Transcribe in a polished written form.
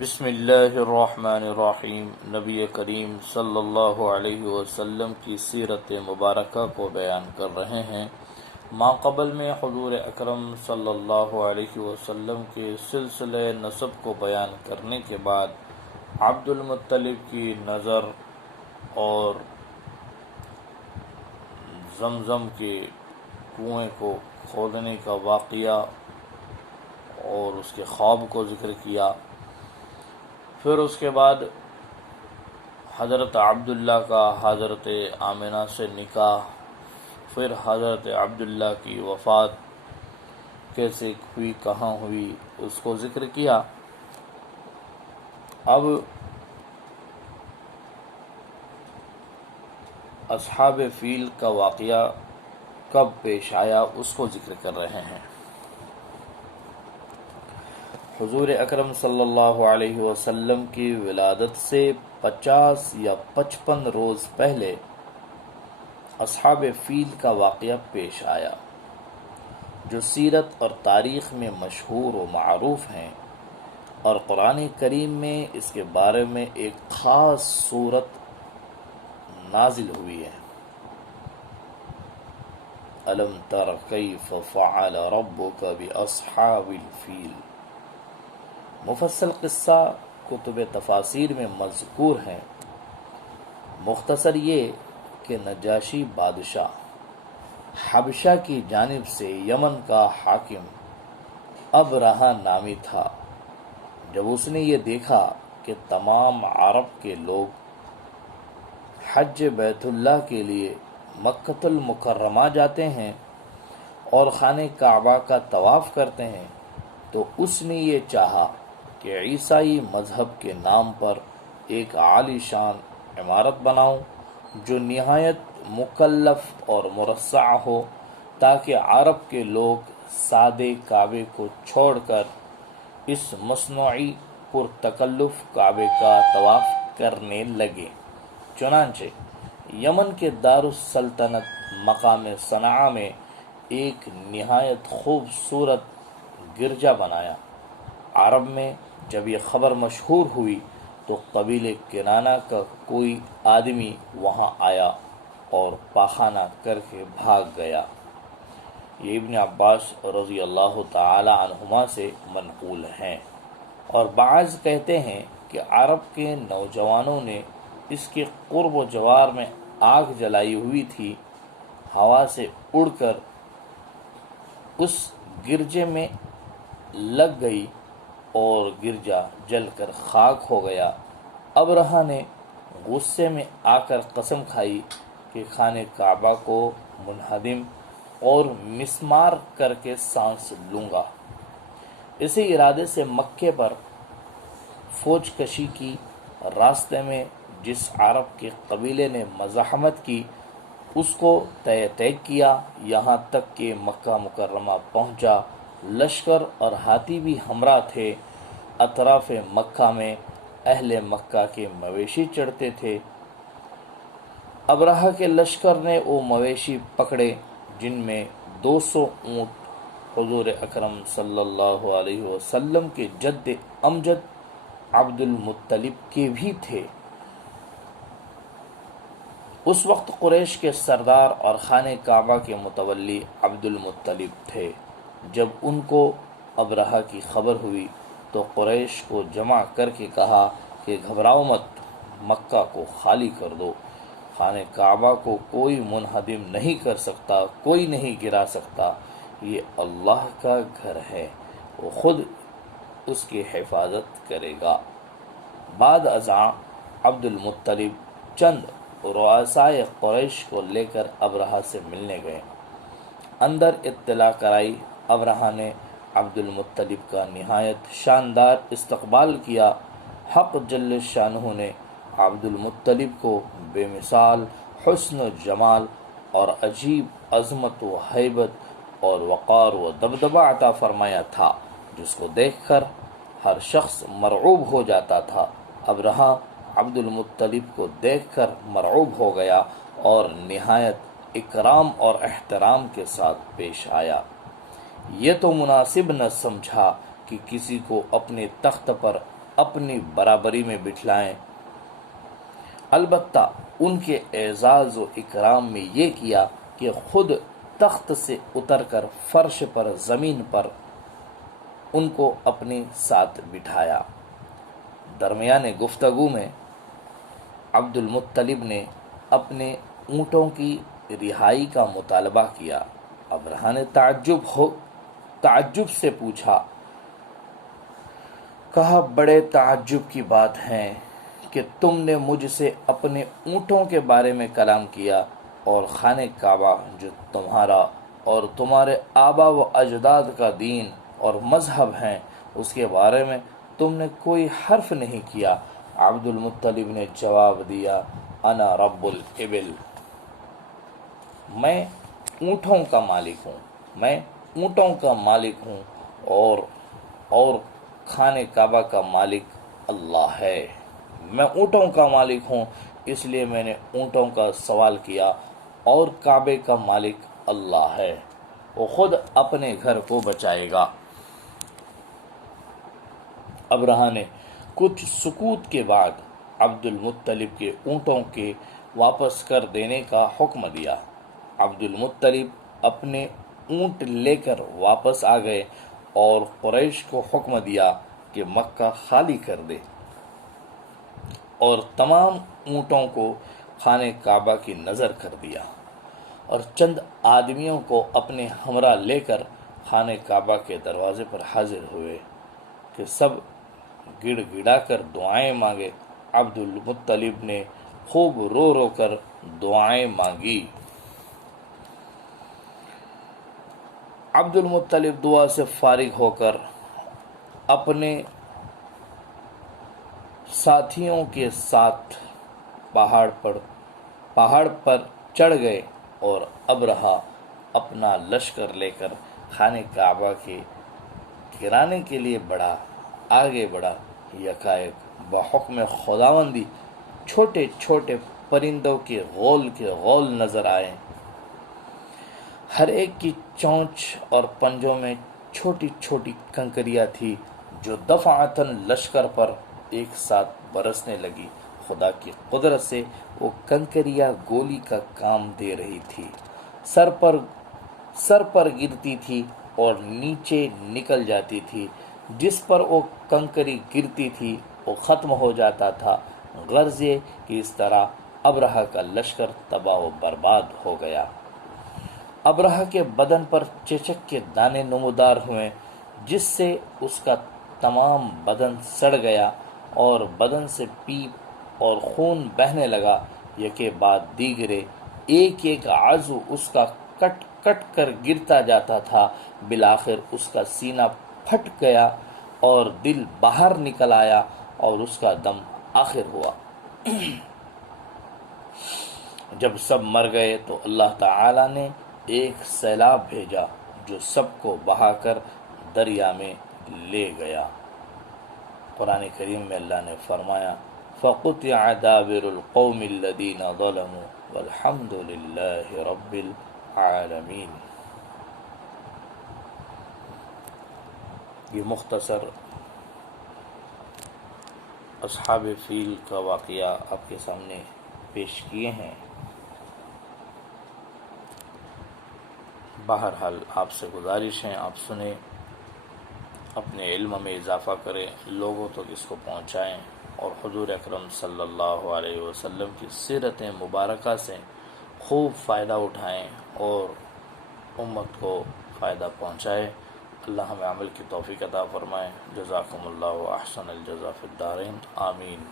بسم اللہ الرحمن الرحیم۔ نبی کریم صلی اللہ علیہ وسلم کی سیرت مبارکہ کو بیان کر رہے ہیں۔ ما قبل میں حضور اکرم صلی اللہ علیہ وسلم کے سلسلہ نسب کو بیان کرنے کے بعد عبد المطلب کی نظر اور زمزم کے کنویں کو کھودنے کا واقعہ اور اس کے خواب کو ذکر کیا۔ پھر اس کے بعد حضرت عبداللہ کا حضرت آمنہ سے نکاح، پھر حضرت عبداللہ کی وفات کیسے ہوئی، کہاں ہوئی، اس کو ذکر کیا۔ اب اصحاب فیل کا واقعہ کب پیش آیا اس کو ذکر کر رہے ہیں۔ حضور اکرم صلی اللہ علیہ وسلم کی ولادت سے 50 یا 55 روز پہلے اصحاب فیل کا واقعہ پیش آیا، جو سیرت اور تاریخ میں مشہور و معروف ہیں، اور قرآن کریم میں اس کے بارے میں ایک خاص سورت نازل ہوئی ہے۔ أَلَمْ تَرَ كَيْفَ فَعَلَ رَبُّكَ بِأَصْحَابِ الْفِيلِ۔ مفصل قصہ کتب تفاسیر میں مذکور ہے۔ مختصر یہ کہ نجاشی بادشاہ حبشہ کی جانب سے یمن کا حاکم ابرہہ نامی تھا۔ جب اس نے یہ دیکھا کہ تمام عرب کے لوگ حج بیت اللہ کے لیے مکۃ المکرمہ جاتے ہیں اور خانہ کعبہ کا طواف کرتے ہیں، تو اس نے یہ چاہا کہ عیسائی مذہب کے نام پر ایک عالی شان عمارت بناؤں جو نہایت مکلف اور مرصع ہو، تاکہ عرب کے لوگ سادے کعبے کو چھوڑ کر اس مصنوعی پرتکلف کعبے کا طواف کرنے لگے۔ چنانچہ یمن کے دارالسلطنت مقام صنعاء میں ایک نہایت خوبصورت گرجا بنایا۔ عرب میں جب یہ خبر مشہور ہوئی تو قبیلے کنانہ کا کوئی آدمی وہاں آیا اور پاخانہ کر کے بھاگ گیا۔ یہ ابن عباس رضی اللہ تعالی عنہما سے منقول ہیں، اور بعض کہتے ہیں کہ عرب کے نوجوانوں نے اس کے قرب و جوار میں آگ جلائی ہوئی تھی، ہوا سے اڑ کر اس گرجے میں لگ گئی اور گرجا جل کر خاک ہو گیا۔ ابرہہ نے غصے میں آ کر قسم کھائی کہ خانہ کعبہ کو منہدم اور مسمار کر کے سانس لوں گا۔ اسی ارادے سے مکے پر فوج کشی کی۔ راستے میں جس عرب کے قبیلے نے مزاحمت کی اس کو طے کیا، یہاں تک کہ مکہ مکرمہ پہنچا۔ لشکر اور ہاتھی بھی ہمراہ تھے۔ اطراف مکہ میں اہل مکہ کے مویشی چڑھتے تھے۔ ابرہہ کے لشکر نے وہ مویشی پکڑے جن میں 200 اونٹ حضور اکرم صلی اللہ علیہ وسلم کے جد امجد عبد المطلب کے بھی تھے۔ اس وقت قریش کے سردار اور خانہ کعبہ کے متولی عبد المطلب تھے۔ جب ان کو ابرہہ کی خبر ہوئی تو قریش کو جمع کر کے کہا کہ گھبراؤ مت، مکہ کو خالی کر دو، خانہ کعبہ کو کوئی منہدم نہیں کر سکتا، کوئی نہیں گرا سکتا، یہ اللہ کا گھر ہے، وہ خود اس کی حفاظت کرے گا۔ بعد ازاں عبد المطلب چند رؤسائے قریش کو لے کر ابرہہ سے ملنے گئے۔ اندر اطلاع کرائی۔ ابرہہ نے عبد المطلب کا نہایت شاندار استقبال کیا۔ حق جل شانہ نے عبد المطلب کو بے مثال حسن و جمال اور عجیب عظمت و ہیبت اور وقار و دبدبہ عطا فرمایا تھا، جس کو دیکھ کر ہر شخص مرعوب ہو جاتا تھا۔ ابرہہ عبد المطلب کو دیکھ کر مرعوب ہو گیا اور نہایت اکرام اور احترام کے ساتھ پیش آیا۔ یہ تو مناسب نہ سمجھا کہ کسی کو اپنے تخت پر اپنی برابری میں بٹھلائیں۔ البتہ ان کے اعزاز و اکرام میں یہ کیا کہ خود تخت سے اتر کر فرش پر زمین پر ان کو اپنے ساتھ بٹھایا۔ درمیان گفتگو میں عبد المطلب نے اپنے اونٹوں کی رہائی کا مطالبہ کیا۔ ابرہہ نے تعجب سے پوچھا، کہا بڑے تعجب کی بات ہے کہ تم نے مجھ سے اپنے اونٹوں کے بارے میں کلام کیا، اور خانہ کعبہ جو تمہارا اور تمہارے آبا و اجداد کا دین اور مذہب ہیں اس کے بارے میں تم نے کوئی حرف نہیں کیا۔ عبد المطلب نے جواب دیا، انا رب الابل، میں اونٹوں کا مالک ہوں، میں اونٹوں کا مالک ہوں، اور خانہ کعبہ کا مالک اللہ ہے۔ میں اونٹوں کا مالک ہوں، اس لیے میں نے اونٹوں کا سوال کیا، اور کعبے کا مالک اللہ ہے، وہ خود اپنے گھر کو بچائے گا۔ ابرہہ نے کچھ سکوت کے بعد عبد المطلب کے اونٹوں کے واپس کر دینے کا حکم دیا۔ عبد المطلب اپنے اونٹ لے کر واپس آ گئے اور قریش کو حکم دیا کہ مکہ خالی کر دے، اور تمام اونٹوں کو خانہ کعبہ کی نظر کر دیا، اور چند آدمیوں کو اپنے ہمراہ لے کر خانہ کعبہ کے دروازے پر حاضر ہوئے کہ سب گڑ گڑا کر دعائیں مانگے۔ عبد المطلب نے خوب رو رو کر دعائیں مانگی۔ عبد المطلب دعا سے فارغ ہو کر اپنے ساتھیوں کے ساتھ پہاڑ پر چڑھ گئے، اور ابرہہ اپنا لشکر لے کر خانہ کعبہ کے گرانے کے لیے آگے بڑھا۔ یکایک بحکم خداوندی چھوٹے چھوٹے پرندوں کے غول نظر آئے۔ ہر ایک کی چونچ اور پنجوں میں چھوٹی چھوٹی کنکریاں تھی جو دفعتاً لشکر پر ایک ساتھ برسنے لگی۔ خدا کی قدرت سے وہ کنکریاں گولی کا کام دے رہی تھی، سر پر گرتی تھی اور نیچے نکل جاتی تھی۔ جس پر وہ کنکری گرتی تھی وہ ختم ہو جاتا تھا۔ غرض یہ کہ اس طرح ابرہہ کا لشکر تباہ و برباد ہو گیا۔ ابرہہ کے بدن پر چیچک کے دانے نمودار ہوئے، جس سے اس کا تمام بدن سڑ گیا، اور بدن سے پیپ اور خون بہنے لگا۔ یکے بعد دیگرے ایک ایک عضو اس کا کٹ کٹ کر گرتا جاتا تھا۔ بالآخر اس کا سینہ پھٹ گیا اور دل باہر نکل آیا، اور اس کا دم آخر ہوا۔ جب سب مر گئے تو اللہ تعالی نے ایک سیلاب بھیجا جو سب کو بہا کر دریا میں لے گیا۔ قرآن کریم میں اللہ نے فرمایا، فَقُطِعَ دَابِرُ الْقَوْمِ الَّذِينَ ظَلَمُوا وَالْحَمْدُ لِلَّهِ رَبِّ الْعَالَمِينَ۔ یہ مختصر اصحاب فیل کا واقعہ آپ کے سامنے پیش کیے ہیں۔ بہرحال آپ سے گزارش ہے، آپ سنیں، اپنے علم میں اضافہ کریں، لوگوں تک اس کو پہنچائیں، اور حضور اکرم صلی اللہ علیہ وسلم کی سیرت مبارکہ سے خوب فائدہ اٹھائیں اور امت کو فائدہ پہنچائیں۔ اللہ ہمیں عمل کی توفیق عطا فرمائے۔ جزاکم اللہ و احسن الجزا فی الدارین، آمین۔